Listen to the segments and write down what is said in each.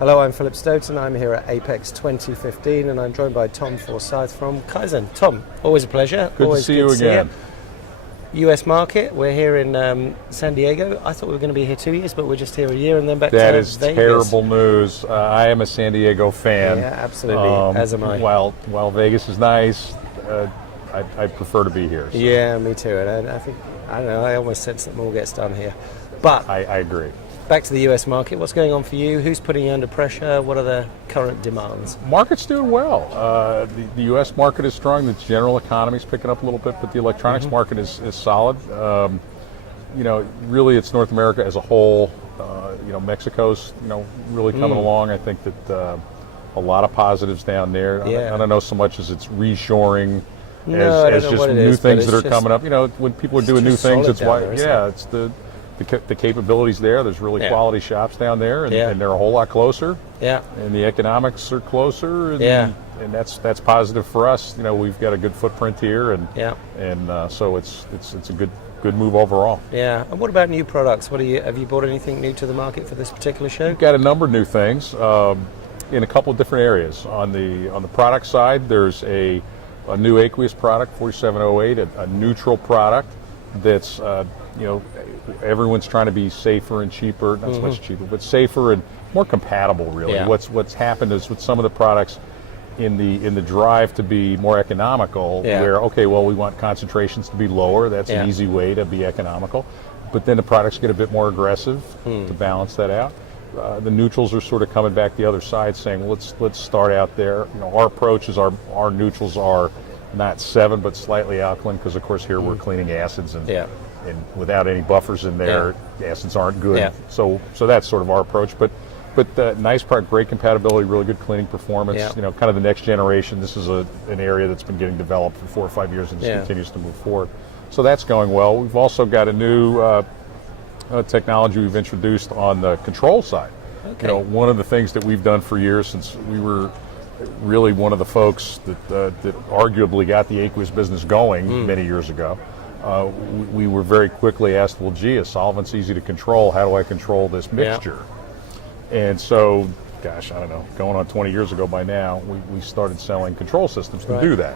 Hello, I'm Philip Stoughton. I'm here at Apex 2015 and I'm joined by Tom Forsythe from Kyzen. Tom, always a pleasure. Good always to see you again. US market, we're here in San Diego. I thought we were going to be here 2 years, but we're just here a year and then back to Vegas. That is terrible news. I am a San Diego fan. Yeah, absolutely, as am I. While Vegas is nice, I prefer to be here. So. Yeah, me too. And I think, I don't know, I almost sense that more gets done here. But I agree. Back to the US market, what's going on for you? Who's putting you under pressure? What are the current demands? Market's doing well. The US market is strong. The general economy is picking up a little bit, but the electronics market is solid. Really it's North America as a whole. Mexico's, really coming along. I think that a lot of positives down there. Yeah. I don't know so much as it's reshoring No, as just new things that are coming up. When people are doing new things, it's why, it's the capabilities there. There's really quality shops down there, and they're a whole lot closer. Yeah. And the economics are closer. And that's positive for us. We've got a good footprint here, and so it's a good move overall. Yeah. And what about new products? Have you bought anything new to the market for this particular show? We've got a number of new things in a couple of different areas. On the product side, there's a new aqueous product, 4708, a neutral product that's everyone's trying to be safer and cheaper, not so much cheaper, but safer and more compatible, really. Yeah. What's happened is with some of the products in the drive to be more economical, where, we want concentrations to be lower, that's an easy way to be economical, but then the products get a bit more aggressive to balance that out. The neutrals are sort of coming back the other side, saying, let's start out there. Our approach is our neutrals are not 7, but slightly alkaline, because of course here we're cleaning acids and without any buffers in there, acids aren't good. Yeah. So that's sort of our approach. But nice product, great compatibility, really good cleaning performance. Yeah. Kind of the next generation. This is an area that's been getting developed for 4 or 5 years and just continues to move forward. So that's going well. We've also got a new technology we've introduced on the control side. Okay. One of the things that we've done for years, since we were really one of the folks that arguably got the aqueous business going many years ago. We were very quickly asked, well, gee, a solvent's easy to control. How do I control this mixture? And so, gosh, I don't know, going on 20 years ago by now, we started selling control systems to do that.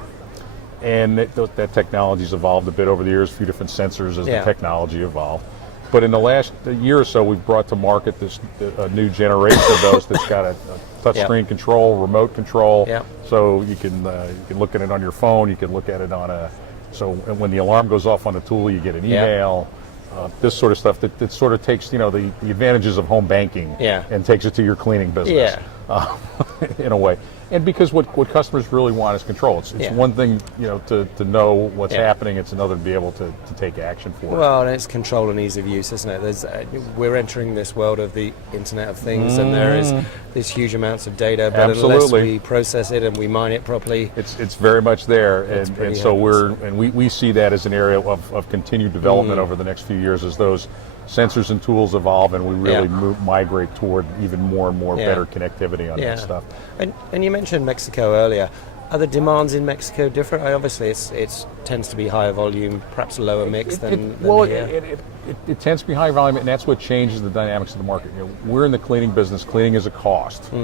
And that technology's evolved a bit over the years, a few different sensors as the technology evolved. But in the last year or so, we've brought to market a new generation of those that's got a touchscreen control, remote control. So you can look at it on your phone. You can look at it on so when the alarm goes off on the tool, you get an email. This sort of stuff that sort of takes the advantages of home banking and takes it to your cleaning business in a way. And because what customers really want is control. It's one thing to know what's happening. It's another to be able to take action for it. Well, and it's control and ease of use, isn't it? We're entering this world of the Internet of Things, and there is these huge amounts of data. But unless we process it and we mine it properly, it's very much there. And so we see that as an area of continued development over the next few years as those sensors and tools evolve, and we really migrate toward even more and more better connectivity on that stuff. And you mentioned Mexico earlier. Are the demands in Mexico different? Obviously, it tends to be higher volume, perhaps lower mix than here. It tends to be high volume, and that's what changes the dynamics of the market. We're in the cleaning business. Cleaning is a cost. We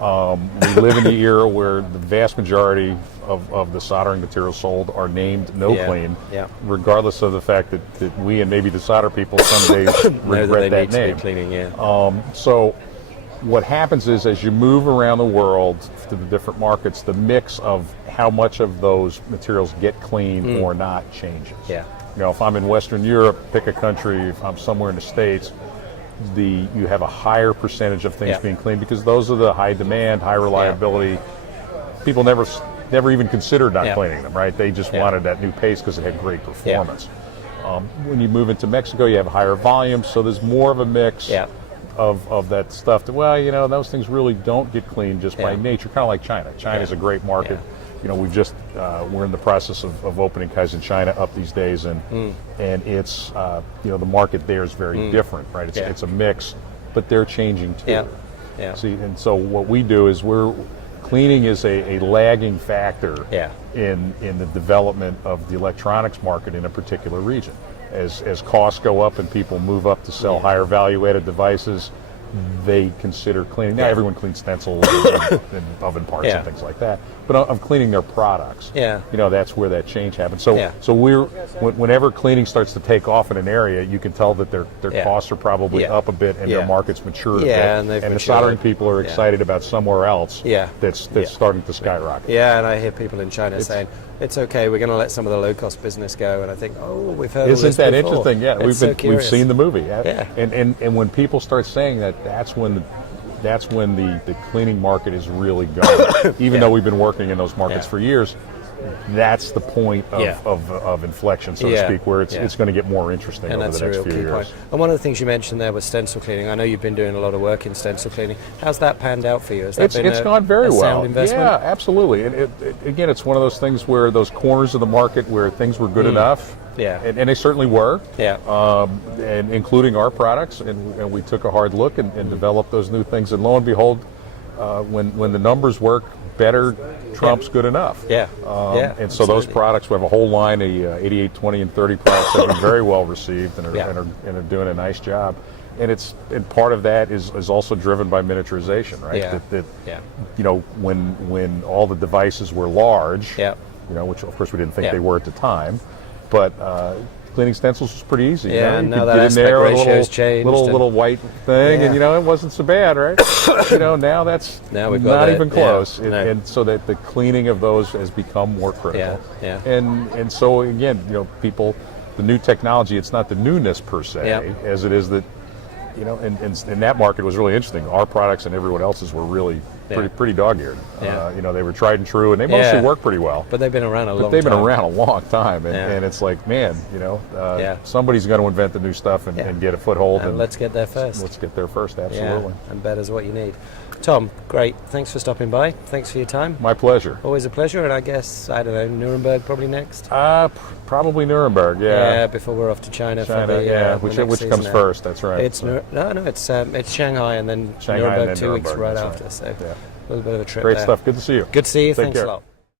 live in the era where the vast majority of the soldering materials sold are named no clean, regardless of the fact that we and maybe the solder people some days regret that name. Cleaning, so what happens is, as you move around the world to the different markets, the mix of how much of those materials get clean or not changes. If I'm in Western Europe, pick a country. If I'm somewhere in the States, you have a higher percentage of things being clean, because those are the high demand, high reliability. People never even considered not cleaning them, right? They just wanted that new paste because it had great performance. When you move into Mexico, you have higher volume, so there's more of a mix of that stuff that, those things really don't get clean just by nature, kind of like China. China's a great market. We've just we're in the process of opening Kyzen China up these days, and it's the market there is very different, right? It's a mix, but they're changing too. See, and so what we do is cleaning is a lagging factor in the development of the electronics market in a particular region. As costs go up and people move up to sell higher value added devices, they consider cleaning. Now everyone cleans stencils and oven parts and things like that, but of cleaning their products. Yeah. That's where that change happens. So whenever cleaning starts to take off in an area, you can tell that their costs are probably up a bit and their market's matured a bit. And the soldering people are excited about somewhere else that's starting to skyrocket. Yeah, and I hear people in China saying, it's okay, we're going to let some of the low-cost business go. And I think, we've heard Isn't all this that before. interesting? Yeah, we've seen the movie. Yeah. And when people start saying that, that's when the cleaning market is really going. Even though we've been working in those markets for years, that's the point of inflection, so to speak, where it's going to get more interesting over the next few years. Point. And one of the things you mentioned there was stencil cleaning. I know you've been doing a lot of work in stencil cleaning. How's that panned out for you? Has that It's gone very well. Sound investment? Yeah, absolutely. And again, it's one of those things where those corners of the market where things were good enough. Yeah. And they certainly were. Yeah. And including our products, and we took a hard look and developed those new things. And lo and behold, when the numbers work, better trumps good enough. Yeah. And so those products, we have a whole line of 88, 20, and 30 products that have been very well received and are doing a nice job. And part of that is also driven by miniaturization, right? When all the devices were large, which of course we didn't think they were at the time, but cleaning stencils was pretty easy. Yeah, you now could that get in aspect there, ratio's changed. Little white thing, and it wasn't so bad, right? Now that's we've not got even close. Yeah, and so that the cleaning of those has become more critical. Yeah. And so again, people, the new technology, it's not the newness per se, as it is that, and that market was really interesting. Our products and everyone else's were really pretty dog-eared. They were tried and true, and they mostly work pretty well. But they've been around a long time. They've been around a long time, and it's like, man, somebody's going to invent the new stuff and get a foothold. And let's get there first. Let's get there first, absolutely. Yeah, and better's what you need. Tom, great. Thanks for stopping by. Thanks for your time. My pleasure. Always a pleasure, and I guess, I don't know, Nuremberg probably next? Probably Nuremberg, Yeah, before we're off to China for the which comes first, that's right. It's it's Shanghai and then Shanghai Nuremberg and then 2 weeks Nuremberg, right that's after. right. So a little bit of a trip Great there. stuff. Good to see you. Good to see you. Take Thanks care. a lot.